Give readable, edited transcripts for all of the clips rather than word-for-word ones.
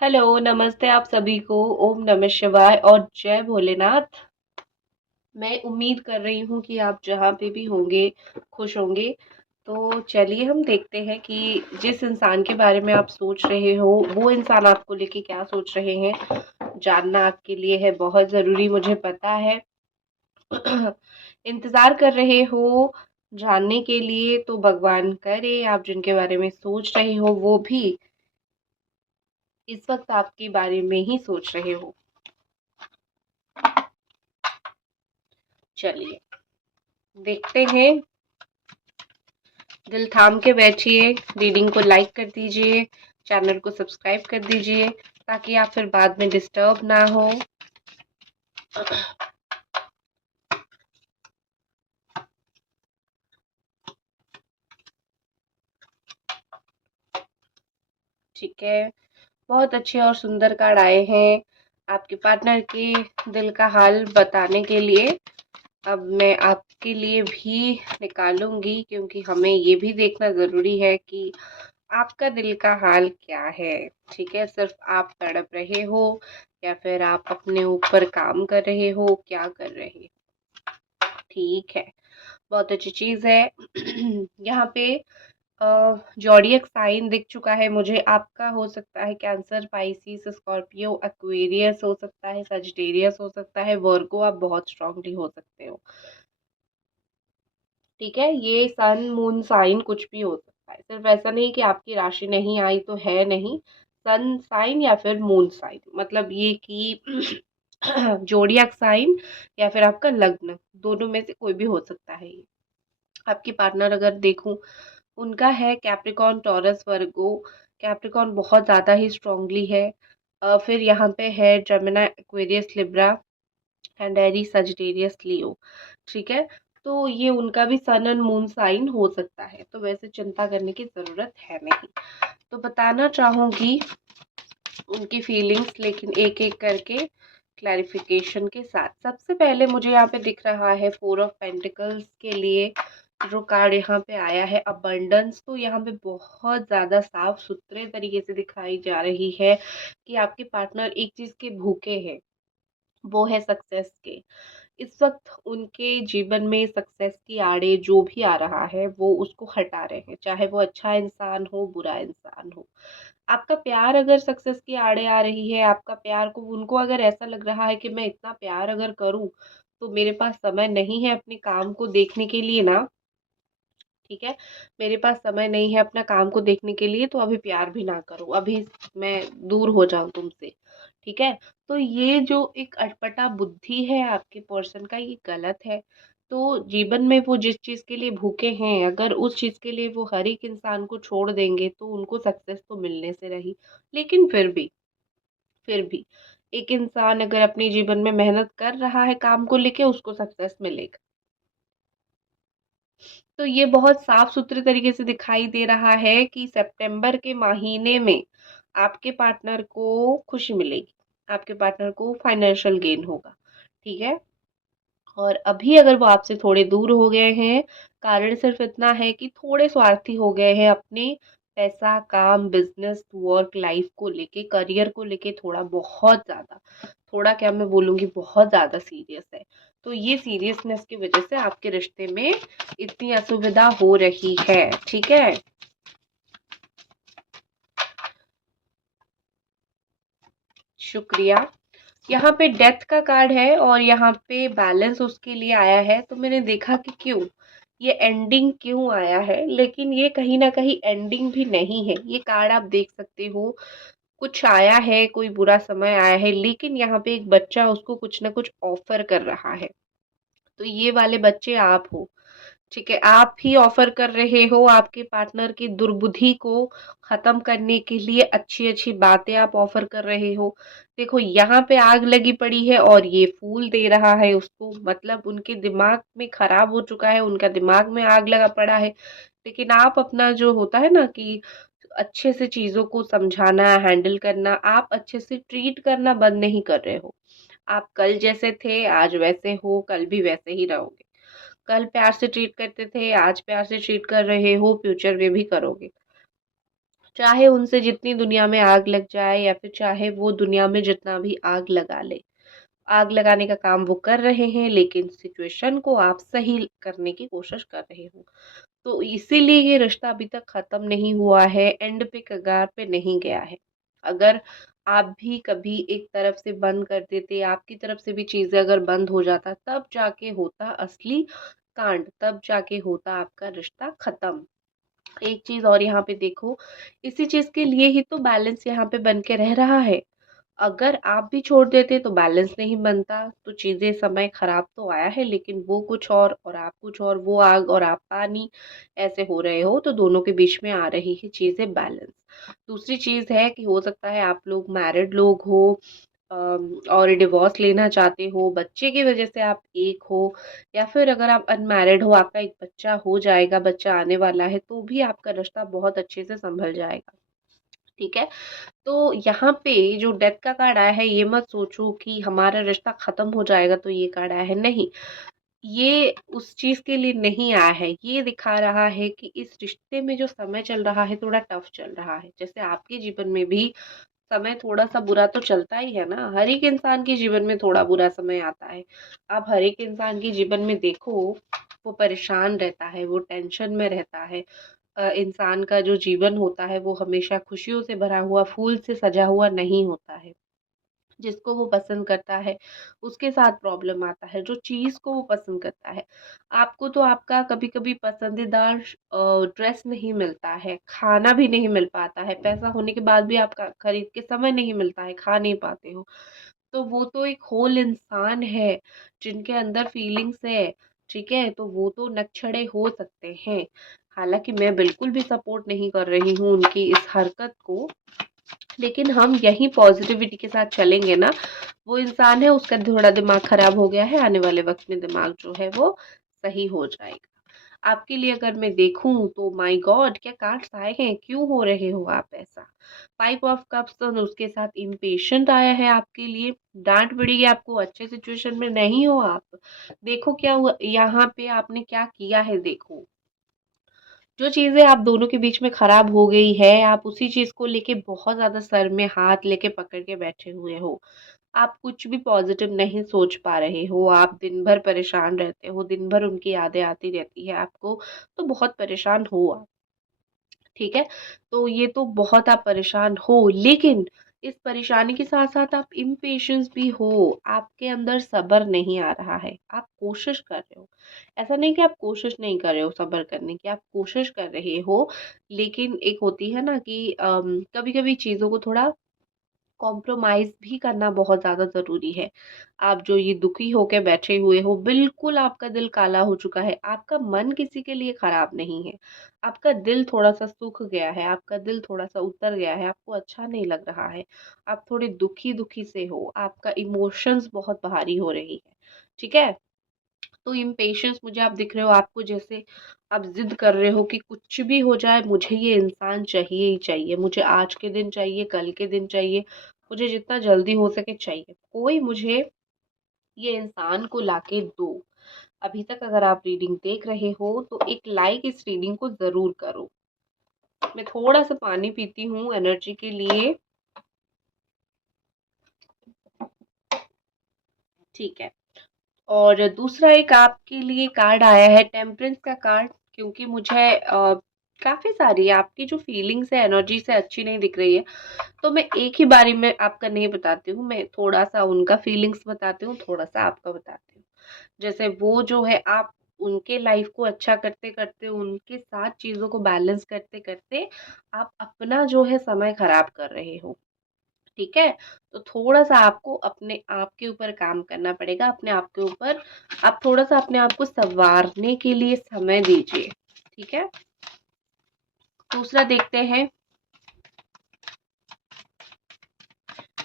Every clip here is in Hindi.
हेलो, नमस्ते आप सभी को। ओम नमः शिवाय और जय भोलेनाथ। मैं उम्मीद कर रही हूँ कि आप जहाँ पे भी होंगे खुश होंगे। तो चलिए हम देखते हैं कि जिस इंसान के बारे में आप सोच रहे हो वो इंसान आपको लेके क्या सोच रहे हैं। जानना आपके लिए है बहुत ज़रूरी, मुझे पता है। इंतज़ार कर रहे हो जानने के लिए, तो भगवान करे आप जिनके बारे में सोच रहे हो वो भी इस वक्त आपके बारे में ही सोच रहे हो। चलिए देखते हैं। दिल थाम के बैठिए, रीडिंग को लाइक कर दीजिए, चैनल को सब्सक्राइब कर दीजिए ताकि आप फिर बाद में डिस्टर्ब ना हो। ठीक है, बहुत अच्छे और सुंदर कार्ड आए हैं आपके पार्टनर के दिल का हाल बताने के लिए। अब मैं आपके लिए भी निकालूंगी क्योंकि हमें ये भी देखना ज़रूरी है कि आपका दिल का हाल क्या है। ठीक है, सिर्फ आप तड़प रहे हो या फिर आप अपने ऊपर काम कर रहे हो, क्या कर रहे हो। ठीक है, बहुत अच्छी चीज़ है। यहाँ पे ज़ोडिएक साइन दिख चुका है मुझे। आपका हो सकता है कैंसर, पाइसिस, स्कॉर्पियो, एक्वेरियस हो सकता है, सजिटेरियस हो सकता है, वर्गो आप बहुत स्ट्रांगली हो सकते हो। ठीक है, ये सन मून साइन कुछ भी हो सकता है, सिर्फ ऐसा नहीं कि आपकी राशि नहीं आई तो है नहीं। सन साइन या फिर मून साइन मतलब ये कि जोडियक साइन या फिर आपका लग्न, दोनों में से कोई भी हो सकता है ये। आपकी पार्टनर अगर देखूं, उनका है कैप्रिकॉन, टॉरस, वर्गो। कैप्रिकॉन बहुत ज़्यादा ही स्ट्रांगली है। फिर यहाँ पे है Gemini, Aquarius, Libra and Aries, Sagittarius, Leo. ठीक है, तो ये उनका भी सन एंड मून साइन हो सकता है, तो वैसे चिंता करने की ज़रूरत है नहीं। तो बताना चाहूँगी उनकी फीलिंग्स, लेकिन एक एक करके क्लैरिफिकेशन के साथ। सबसे पहले मुझे यहाँ पे दिख रहा है फोर ऑफ पेंटिकल्स के लिए जो कार्ड यहाँ पे आया है, अबंडेंस। तो यहाँ पे बहुत ज़्यादा साफ सुथरे तरीके से दिखाई जा रही है कि आपके पार्टनर एक चीज़ के भूखे हैं, वो है सक्सेस के। इस वक्त उनके जीवन में सक्सेस की आड़े जो भी आ रहा है वो उसको हटा रहे हैं, चाहे वो अच्छा इंसान हो बुरा इंसान हो। आपका प्यार अगर सक्सेस की आड़े आ रही है, आपका प्यार को उनको अगर ऐसा लग रहा है कि मैं इतना प्यार अगर करूं तो मेरे पास समय नहीं है अपने काम को देखने के लिए ना। ठीक है, मेरे पास समय नहीं है अपना काम को देखने के लिए, तो अभी प्यार भी ना करो, अभी मैं दूर हो जाऊं तुमसे। ठीक है, तो ये जो एक अटपटा बुद्धि है आपके पर्सन का, ये गलत है। तो जीवन में वो जिस चीज के लिए भूखे हैं, अगर उस चीज के लिए वो हर एक इंसान को छोड़ देंगे तो उनको सक्सेस तो मिलने से रही। लेकिन फिर भी एक इंसान अगर अपने जीवन में मेहनत कर रहा है काम को लेके, उसको सक्सेस मिलेगा। तो ये बहुत साफ सुथरे तरीके से दिखाई दे रहा है कि सितंबर के महीने में आपके पार्टनर को खुशी मिलेगी, आपके पार्टनर को फाइनेंशियल गेन होगा। ठीक है, और अभी अगर वो आपसे थोड़े दूर हो गए हैं, कारण सिर्फ इतना है कि थोड़े स्वार्थी हो गए हैं अपने पैसा, काम, बिजनेस, वर्क लाइफ को लेके, करियर को लेके, थोड़ा बहुत ज़्यादा, थोड़ा क्या मैं बोलूँगी, बहुत ज़्यादा सीरियस है। तो ये सीरियसनेस की वजह से आपके रिश्ते में इतनी असुविधा हो रही है। ठीक है, शुक्रिया। यहाँ पे डेथ का कार्ड है और यहाँ पे बैलेंस उसके लिए आया है, तो मैंने देखा कि क्यों ये एंडिंग क्यों आया है, लेकिन ये कहीं ना कहीं एंडिंग भी नहीं है। ये कार्ड आप देख सकते हो, कुछ आया है, कोई बुरा समय आया है, लेकिन यहाँ पे एक बच्चा उसको कुछ ना कुछ ऑफर कर रहा है। तो ये वाले बच्चे आप हो। ठीक है, आप ही ऑफर कर रहे हो आपके पार्टनर की दुर्बुद्धि को खत्म करने के लिए, अच्छी अच्छी बातें आप ऑफर कर रहे हो। देखो यहाँ पे आग लगी पड़ी है और ये फूल दे रहा है उसको, मतलब उनके दिमाग में खराब हो चुका है, उनका दिमाग में आग लगा पड़ा है। लेकिन आप अपना जो होता है ना कि अच्छे से चीजों को समझाना, हैंडल करना, आप अच्छे से ट्रीट करना बंद नहीं कर रहे हो। आप कल जैसे थे आज वैसे हो, कल भी वैसे ही रहोगे। कल प्यार से ट्रीट करते थे, आज प्यार से ट्रीट कर रहे हो, फ्यूचर में भी करोगे। चाहे उनसे जितनी दुनिया में आग लग जाए या फिर चाहे वो दुनिया में जितना भी आग लगा ले, आग लगाने का काम वो कर रहे हैं, लेकिन सिचुएशन को आप सही करने की कोशिश कर रहे हो। तो इसीलिए ये रिश्ता अभी तक खत्म नहीं हुआ है, एंड पे कगार पे नहीं गया है। अगर आप भी कभी एक तरफ से बंद कर देते, आपकी तरफ से भी चीजें अगर बंद हो जाता, तब जाके होता असली कांड, तब जाके होता आपका रिश्ता खत्म। एक चीज और यहाँ पे देखो, इसी चीज के लिए ही तो बैलेंस यहाँ पे बन के रह रहा है। अगर आप भी छोड़ देते तो बैलेंस नहीं बनता, तो चीजें, समय खराब तो आया है, लेकिन वो कुछ और आप कुछ और, वो आग और आप पानी, ऐसे हो रहे हो, तो दोनों के बीच में आ रही है चीजें बैलेंस। दूसरी चीज है कि हो सकता है आप लोग मैरिड लोग हो, और डिवोर्स लेना चाहते हो, बच्चे की वजह से आप एक हो, या फिर अगर आप अनमैरिड हो, आपका एक बच्चा हो जाएगा, बच्चा आने वाला है, तो भी आपका रिश्ता बहुत अच्छे से संभल जाएगा। ठीक है। तो यहाँ पे जो डेथ का कार्ड आया है, ये मत सोचो कि हमारा रिश्ता खत्म हो जाएगा तो ये कार्ड आया है, नहीं। ये उस चीज के लिए नहीं आया है, ये दिखा रहा है कि इस रिश्ते में जो समय चल रहा है थोड़ा टफ चल रहा है। जैसे आपके जीवन में भी समय थोड़ा सा बुरा तो चलता ही है ना, हर एक इंसान के जीवन में थोड़ा बुरा समय आता है। आप हर एक इंसान के जीवन में देखो, वो परेशान रहता है, वो टेंशन में रहता है। इंसान का जो जीवन होता है वो हमेशा खुशियों से भरा हुआ, फूल से सजा हुआ नहीं होता है। जिसको वो पसंद करता है उसके साथ प्रॉब्लम आता है, जो चीज़ को वो पसंद करता है। आपको तो आपका कभी-कभी पसंदीदार ड्रेस नहीं मिलता है, खाना भी नहीं मिल पाता है, पैसा होने के बाद भी आपका खरीद के समय नहीं मिलता है, खा नहीं पाते हो। तो वो तो एक होल इंसान है, जिनके अंदर फीलिंग्स है, ठीक है? तो वो तो नकछड़े हो सकते हैं। हालाँकि मैं बिल्कुल भी सपोर्ट नहीं कर रही हूँ उनकी इस हरकत को, लेकिन हम यही पॉजिटिविटी के साथ चलेंगे ना, वो इंसान है, उसका थोड़ा दिमाग खराब हो गया है, आने वाले वक्त में दिमाग जो है वो सही हो जाएगा। आपके लिए अगर मैं देखूं तो माय गॉड, क्या कार्ड्स आए हैं, क्यों हो रहे हो आप ऐसा? फाइव ऑफ कप्स, तो उसके साथ इम्पेशेंट आया है आपके लिए, डांट पड़ेगी आपको, अच्छे सिचुएशन में नहीं हो आप। देखो क्या हुआ यहाँ पे, आपने क्या किया है, देखो जो चीज़ें आप दोनों के बीच में खराब हो गई है, आप उसी चीज़ को लेके बहुत ज़्यादा सर में हाथ लेके पकड़ के बैठे हुए हो। आप कुछ भी पॉज़िटिव नहीं सोच पा रहे हो, आप दिन भर परेशान रहते हो, दिन भर उनकी यादें आती रहती है आपको, तो बहुत परेशान हो आप। ठीक है? तो ये तो बहुत आप परेशान हो, लेकिन इस परेशानी के साथ-साथ आप इम्पेशेंस भी हो, आपके अंदर सब्र नहीं आ रहा है, आप कोशिश कर रहे हो। ऐसा नहीं कि आप कोशिश नहीं कर रहे हो सब्र करने की, आप कोशिश कर रहे हो, लेकिन एक होती है ना कि कभी-कभी चीज़ों को थोड़ा कॉम्प्रोमाइज़ भी करना बहुत ज़्यादा ज़रूरी है। आप जो ये दुखी होके बैठे हुए हो, बिल्कुल आपका दिल काला हो चुका है, आपका मन किसी के लिए खराब नहीं है। आपका दिल थोड़ा-सा सूख गया है, आपका दिल थोड़ा-सा उतर गया है, आपको अच्छा नहीं लग रहा है। आप थोड़े दुखी-दुखी से हो, आपका इमोशंस बहुत भारी हो रही है। ठीक है? तो इम्पेशेंस मुझे आप दिख रहे हो, आपको जैसे आप ज़िद कर रहे हो कि कुछ भी हो जाए, मुझे ये इंसान चाहिए ही चाहिए। मुझे आज के दिन चाहिए, कल के दिन चाहिए, मुझे जितना जल्दी हो सके चाहिए। कोई मुझे ये इंसान को लाके दो। अभी तक अगर आप रीडिंग देख रहे हो तो एक लाइक इस रीडिंग को ज़रूर करो। मैं थोड़ा-सा पानी पीती हूँ एनर्जी के लिए। ठीक है। और दूसरा एक आपके लिए कार्ड आया है, टेम्परेंस का कार्ड, क्योंकि मुझे काफ़ी सारी आपकी जो फीलिंग्स है एनर्जी से अच्छी नहीं दिख रही है, तो मैं एक ही बारी में आपका नहीं बताती हूँ, मैं थोड़ा सा उनका फीलिंग्स बताती हूँ, थोड़ा सा आपका बताती हूँ। जैसे वो जो है, आप उनके लाइफ को अच्छा करते करते, उनके साथ चीज़ों को बैलेंस करते करते आप अपना जो है समय खराब कर रहे हो। ठीक है? तो थोड़ा-सा आपको अपने आप के ऊपर काम करना पड़ेगा, अपने आप के ऊपर आप थोड़ा-सा अपने आप को सँवारने के लिए समय दीजिए, ठीक है? दूसरा देखते हैं,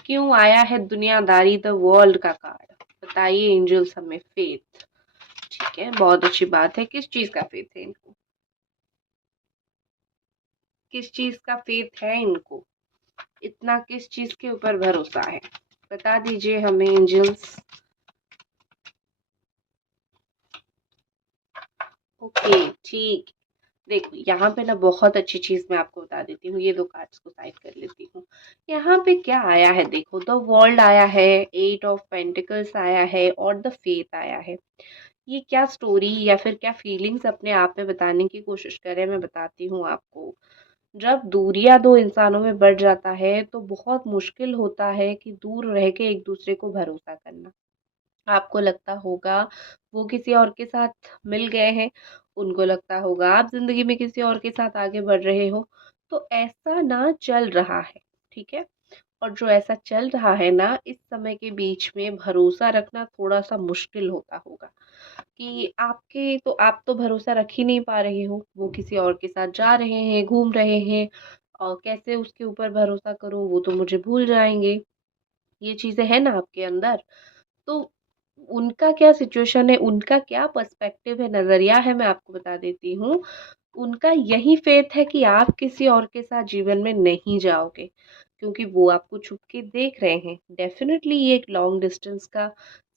क्यों आया है दुनियादारी द वर्ल्ड का कार्ड? बताइए एंजल्स हमें। फेथ, ठीक है, बहुत अच्छी बात है। किस चीज़ का फेथ है इनको? किस चीज़ का फेथ है इनको? इतना किस चीज़ के ऊपर भरोसा है? बता दीजिए हमें एंजल्स। ओके, ठीक। देखो यहाँ पे ना बहुत अच्छी चीज़ मैं आपको बता देती हूँ, ये 2 कार्ड्स को साइड कर लेती हूँ। यहाँ पे क्या आया है देखो, द वर्ल्ड आया है, 8 ऑफ पेंटिकल्स आया है और द फेथ आया है। ये क्या स्टोरी या फिर क्या फीलिंग्स अपने आप में बताने की कोशिश कर रहे हैं, मैं बताती हूँ आपको। जब दूरियां 2 इंसानों में बढ़ जाता है तो बहुत मुश्किल होता है कि दूर रह के एक दूसरे को भरोसा करना। आपको लगता होगा वो किसी और के साथ मिल गए हैं, उनको लगता होगा आप ज़िंदगी में किसी और के साथ आगे बढ़ रहे हो। तो ऐसा ना चल रहा है, ठीक है? और जो ऐसा चल रहा है ना, इस समय के बीच में भरोसा रखना थोड़ा-सा मुश्किल होता होगा कि आप तो भरोसा रख ही नहीं पा रहे हो। वो किसी और के साथ जा रहे हैं, घूम रहे हैं और कैसे उसके ऊपर भरोसा करूँ, वो तो मुझे भूल जाएँगे। ये चीज़ें हैं ना आपके अंदर। तो उनका क्या सिचुएशन है, उनका क्या पर्सपेक्टिव है, नज़रिया है, मैं आपको बता देती हूँ। उनका यही फ़ेथ है कि आप किसी और के साथ जीवन में नहीं जाओगे, क्योंकि वो आपको छुप के देख रहे हैं। डेफ़िनेटली ये एक लॉन्ग डिस्टेंस का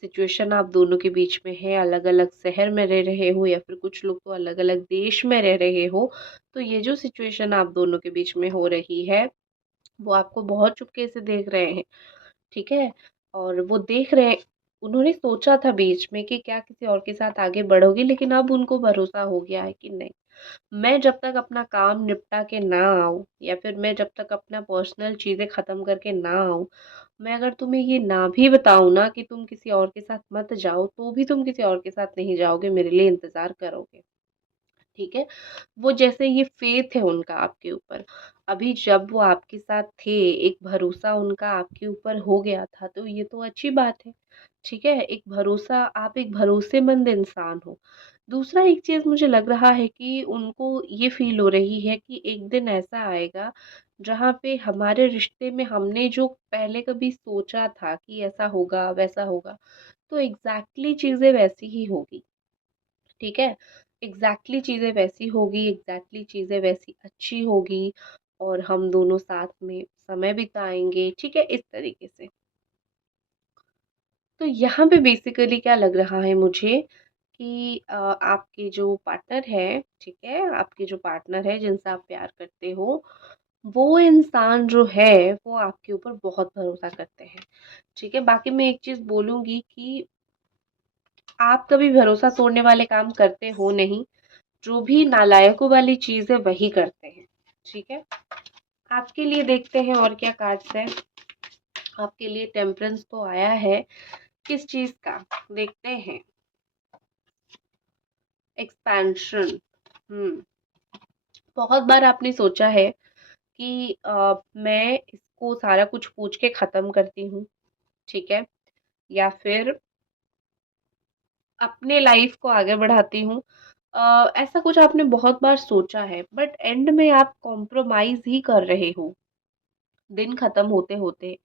सिचुएशन आप दोनों के बीच में है, अलग-अलग शहर में रह रहे हो या फिर कुछ लोग तो अलग-अलग देश में रह रहे हो। तो ये जो सिचुएशन आप दोनों के बीच में हो रही है, वो आपको बहुत चुपके से देख रहे हैं। ठीक है? और वो देख रहे उन्होंने सोचा था बीच में कि क्या किसी और के साथ आगे बढ़ोगी, लेकिन अब उनको भरोसा हो गया है कि नहीं, मैं जब तक अपना काम निपटा के ना आऊँ या फिर मैं जब तक अपना पर्सनल चीज़ें ख़त्म करके ना आऊँ, मैं अगर तुम्हें ये ना भी बताऊँ ना कि तुम किसी और के साथ मत जाओ, तो भी तुम किसी और के साथ नहीं जाओगे, मेरे लिए इंतज़ार करोगे। ठीक है? वो जैसे ये फ़ेथ है उनका आपके ऊपर। अभी जब वो आपके साथ थे, एक भरोसा उनका आपके ऊपर हो गया था, तो ये तो अच्छी बात है। ठीक है? एक भरोसा आप एक भरोसेमंद इंसान हो। दूसरा एक चीज़ मुझे लग रहा है कि उनको ये फ़ील हो रही है कि एक दिन ऐसा आएगा, जहाँ पे हमारे रिश्ते में हमने जो पहले कभी सोचा था कि ऐसा होगा, वैसा होगा, तो एग्ज़ैक्टली चीज़ें वैसी ही होगी। ठीक है? एग्ज़ैक्टली चीज़ें वैसी होगी, एग्ज़ैक्टली चीज़ें वैसी अच्छी होगी और हम दोनों साथ में समय बिताएँगे, ठीक है? इस तरीके से। तो यहाँ पे बेसिकली क्या लग रहा है मुझे कि आपके जो पार्टनर है, ठीक है? आपके जो पार्टनर है जिनसे आप प्यार करते हो, वो इंसान जो है, वो आपके ऊपर बहुत भरोसा करते हैं, ठीक है? बाकी मैं एक चीज़ बोलूँगी कि आप कभी भरोसा तोड़ने वाले काम करते हो नहीं। जो भी नालायकों वाली चीज़ है वही करते हैं, ठीक है? आपके लिए देखते हैं और क्या कार्ड्स हैं। आपके लिए टेम्परेंस तो आया है, किस चीज़ का? देखते हैं। एक्सपेंशन। हुँ, बहुत बार आपने सोचा है कि मैं इसको सारा कुछ पूछ के ख़त्म करती हूँ, ठीक है? या फिर अपने लाइफ़ को आगे बढ़ाती हूँ। ऐसा कुछ आपने बहुत बार सोचा है, बट एंड में आप कॉम्प्रोमाइज़ ही कर रहे हो। दिन ख़त्म होते-होते,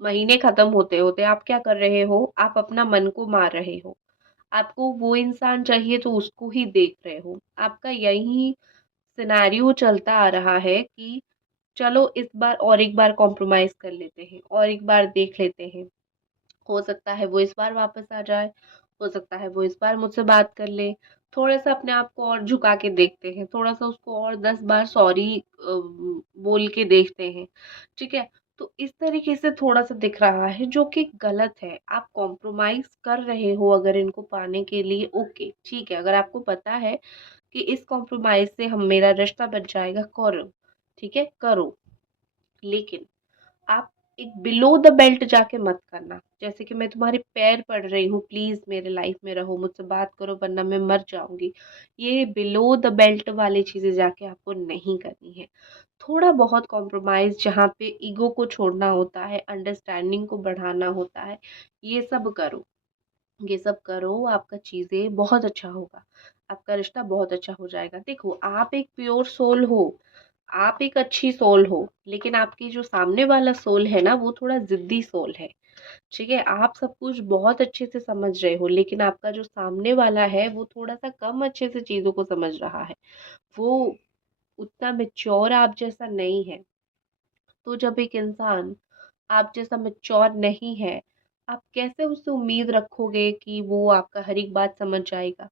महीने ख़त्म होते-होते आप क्या कर रहे हो? आप अपना मन को मार रहे हो। आपको वो इंसान चाहिए तो उसको ही देख रहे हो। आपका यही सिनेरियो चलता आ रहा है कि चलो इस बार और एक बार कॉम्प्रोमाइज़ कर लेते हैं और एक बार देख लेते हैं। हो सकता है वो इस बार वापस आ जाए, हो सकता है वो इस बार मुझसे बात कर ले। थोड़ा-सा अपने आप को और झुका के देखते हैं, थोड़ा-सा उसको और 10 बार सॉरी बोल के देखते हैं, ठीक है? तो इस तरीके से थोड़ा-सा दिख रहा है जो कि गलत है। आप कॉम्प्रोमाइज़ कर रहे हो अगर इनको पाने के लिए ओके, ठीक है। अगर आपको पता है कि इस कॉम्प्रोमाइज़ से हम मेरा रिश्ता बच जाएगा, करो, ठीक है? करो। लेकिन आप एक बिलो द बेल्ट जाके मत करना। जैसे कि मैं तुम्हारे पैर पड़ रही हूँ, प्लीज़ मेरे लाइफ़ में रहो, मुझसे बात करो वरना मैं मर जाऊँगी। ये बिलो द बेल्ट वाली चीज़ें जाके आपको नहीं करनी है। थोड़ा बहुत कॉम्प्रोमाइज़ जहाँ पे ईगो को छोड़ना होता है, अंडरस्टैंडिंग को बढ़ाना होता है, ये सब करो। ये सब करो, आपका चीज़ें बहुत अच्छा होगा। आपका रिश्ता बहुत अच्छा हो जाएगा। देखो, आप एक प्योर सोल हो, आप एक अच्छी सोल हो, लेकिन आपकी जो सामने वाला सोल है ना, वो थोड़ा ज़िद्दी सोल है, ठीक है? आप सब कुछ बहुत अच्छे से समझ रहे हो, लेकिन आपका जो सामने वाला है, वो थोड़ा-सा कम अच्छे से चीज़ों को समझ रहा है। वो उतना मैच्योर आप जैसा नहीं है। तो जब एक इंसान आप जैसा मैच्योर नहीं है, आप कैसे उससे उम्मीद रखोगे कि वो आपका हर एक बात समझ जाएगा?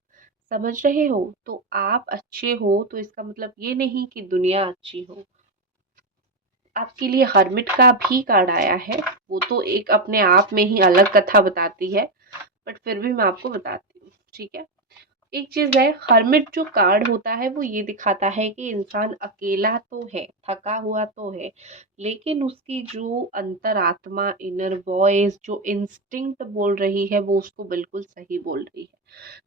समझ रहे हो? तो आप अच्छे हो तो इसका मतलब ये नहीं कि दुनिया अच्छी हो। आपके लिए हर्मिट का भी कार्ड आया है, वो तो एक अपने आप में ही अलग कथा बताती है, बट फिर भी मैं आपको बताती हूँ, ठीक है। एक चीज है, हर्मिट जो कार्ड होता है वो ये दिखाता है कि इंसान अकेला तो है, थका हुआ तो है, लेकिन उसकी जो अंतरात्मा, इनर वॉइस, जो इंस्टिंक्ट बोल रही है वो उसको बिल्कुल सही बोल रही है।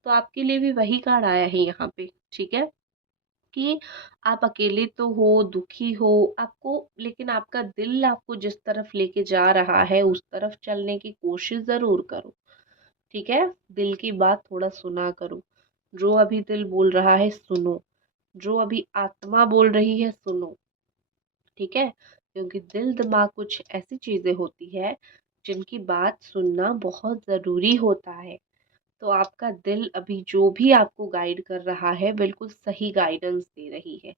तो आपके लिए भी वही कार्ड आया है यहाँ पे, ठीक है, कि आप अकेले तो हो, दुखी हो, आपको, लेकिन आपका दिल आपको जिस तरफ लेके जा रहा है उस तरफ चलने की कोशिश जरूर करो, ठीक है। दिल की बात थोड़ा सुना करो, जो अभी दिल बोल रहा है सुनो, जो अभी आत्मा बोल रही है सुनो, ठीक है। क्योंकि दिल दिमाग कुछ ऐसी चीजें होती है जिनकी बात सुनना बहुत जरूरी होता है। तो आपका दिल अभी जो भी आपको गाइड कर रहा है बिल्कुल सही गाइडेंस दे रही है।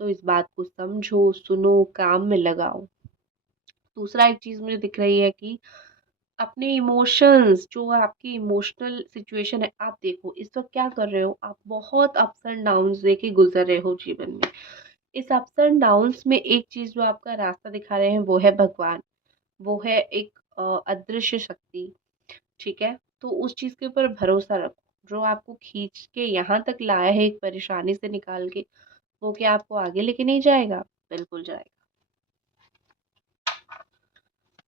तो इस बात को समझो, सुनो, काम में लगाओ। दूसरा एक चीज मुझे दिख रही है कि अपने इमोशंस, जो आपकी इमोशनल सिचुएशन है, आप देखो इस वक्त क्या कर रहे हो, आप बहुत अप्स एंड डाउन्स देके गुजर रहे हो जीवन में। इस अप्स एंड डाउन्स में एक चीज जो आपका रास्ता दिखा रहे हैं वो है भगवान, वो है एक अदृश्य शक्ति, ठीक है। तो उस चीज के ऊपर भरोसा रखो, जो आपको खींच के यहाँ तक लाया है एक परेशानी से निकाल के, वो क्या आपको आगे लेके नहीं जाएगा? बिल्कुल जाएगा।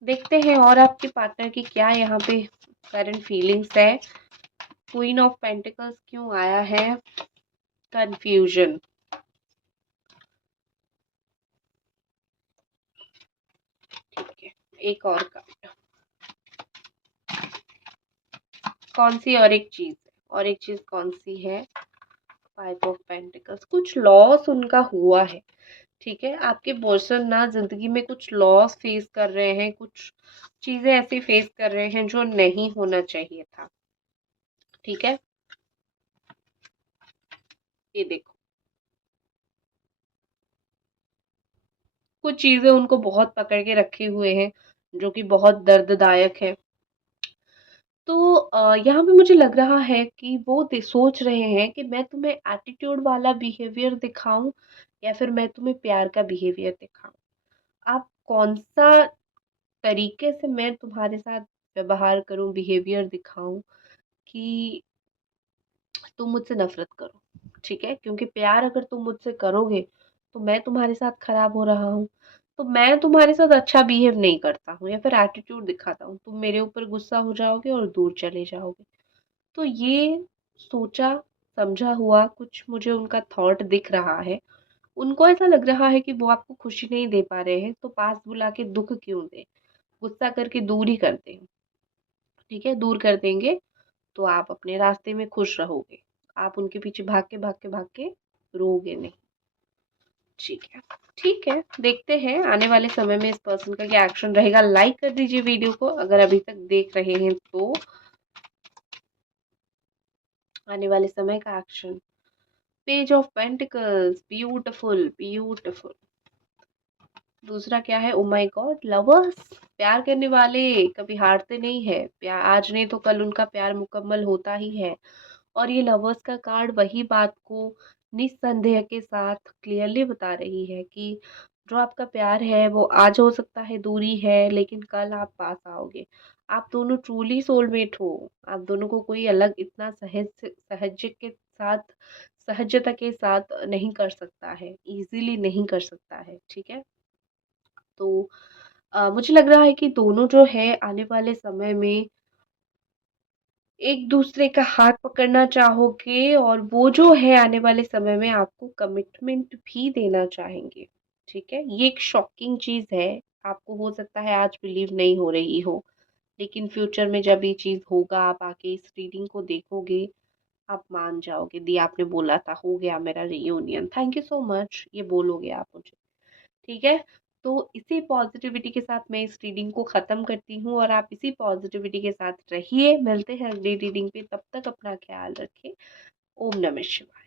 देखते हैं और आपके पार्टनर की क्या यहाँ पे करंट फीलिंग्स है। क्वीन ऑफ पेंटिकल्स क्यों आया है? कंफ्यूजन, ठीक है। एक और कार्ड, कौन सी और एक चीज है, और एक चीज कौन सी है? फाइव ऑफ पेंटिकल्स, कुछ लॉस उनका हुआ है, ठीक है। आपके पर्सन ना जिंदगी में कुछ लॉस फेस कर रहे हैं, कुछ चीजें ऐसी फेस कर रहे हैं जो नहीं होना चाहिए था, ठीक है। ये देखो, कुछ चीजें उनको बहुत पकड़ के रखे हुए हैं जो कि बहुत दर्ददायक है। तो यहाँ पे मुझे लग रहा है कि वो सोच रहे हैं कि मैं तुम्हें एटीट्यूड वाला बिहेवियर दिखाऊं या फिर मैं तुम्हें प्यार का बिहेवियर दिखाऊं। आप कौन सा तरीके से मैं तुम्हारे साथ व्यवहार करूं, बिहेवियर दिखाऊं कि तुम मुझसे नफरत करो, ठीक है। क्योंकि प्यार अगर तुम मुझसे करोगे तो मैं तुम्हारे साथ खराब हो रहा हूँ, तो मैं तुम्हारे साथ अच्छा बिहेव नहीं करता हूँ या फिर एटीट्यूड दिखाता हूँ, तुम मेरे ऊपर गुस्सा हो जाओगे और दूर चले जाओगे। तो ये सोचा समझा हुआ कुछ मुझे उनका थॉट दिख रहा है। उनको ऐसा लग रहा है कि वो आपको खुशी नहीं दे पा रहे हैं तो पास बुला के दुख क्यों दे, गुस्सा करके दूर ही कर दें, ठीक है। दूर कर देंगे तो आप अपने रास्ते में खुश रहोगे, आप उनके पीछे भाग के रोओगे नहीं, ठीक है। ठीक है, देखते हैं आने वाले समय में इस पर्सन का क्या एक्शन रहेगा। लाइक कर दीजिए वीडियो को अगर अभी तक देख रहे हैं तो। आने वाले समय का action, page of pentacles, beautiful beautiful. दूसरा क्या है? ओ माय गॉड, लवर्स, प्यार करने वाले कभी हारते नहीं है, प्यार आज नहीं तो कल उनका प्यार मुकम्मल होता ही है। और ये लवर्स का कार्ड वही बात को निस्संदेह के साथ क्लियरली बता रही है कि जो आपका प्यार है वो आज हो सकता है दूरी है, लेकिन कल आप पास आओगे। आप दोनों ट्रूली सोलमेट हो, आप दोनों को कोई अलग इतना सहज के साथ, सहजता के साथ नहीं कर सकता है, इजीली नहीं कर सकता है, ठीक है। तो मुझे लग रहा है कि दोनों जो है आने वाले समय में एक दूसरे का हाथ पकड़ना चाहोगे, और वो जो है आने वाले समय में आपको कमिटमेंट भी देना चाहेंगे, ठीक है। ये एक शॉकिंग चीज है, आपको हो सकता है आज बिलीव नहीं हो रही हो, लेकिन फ्यूचर में जब ये चीज होगा, आप आके इस रीडिंग को देखोगे, आप मान जाओगे, दी आपने बोला था हो गया मेरा reunion, thank you so much, ये बोलोगे आप मुझे, ठीक है। तो इसी पॉजिटिविटी के साथ मैं इस रीडिंग को ख़त्म करती हूँ, और आप इसी पॉजिटिविटी के साथ रहिए। मिलते हैं अगली रीडिंग पे, तब तक अपना ख्याल रखें। ओम नमः शिवाय।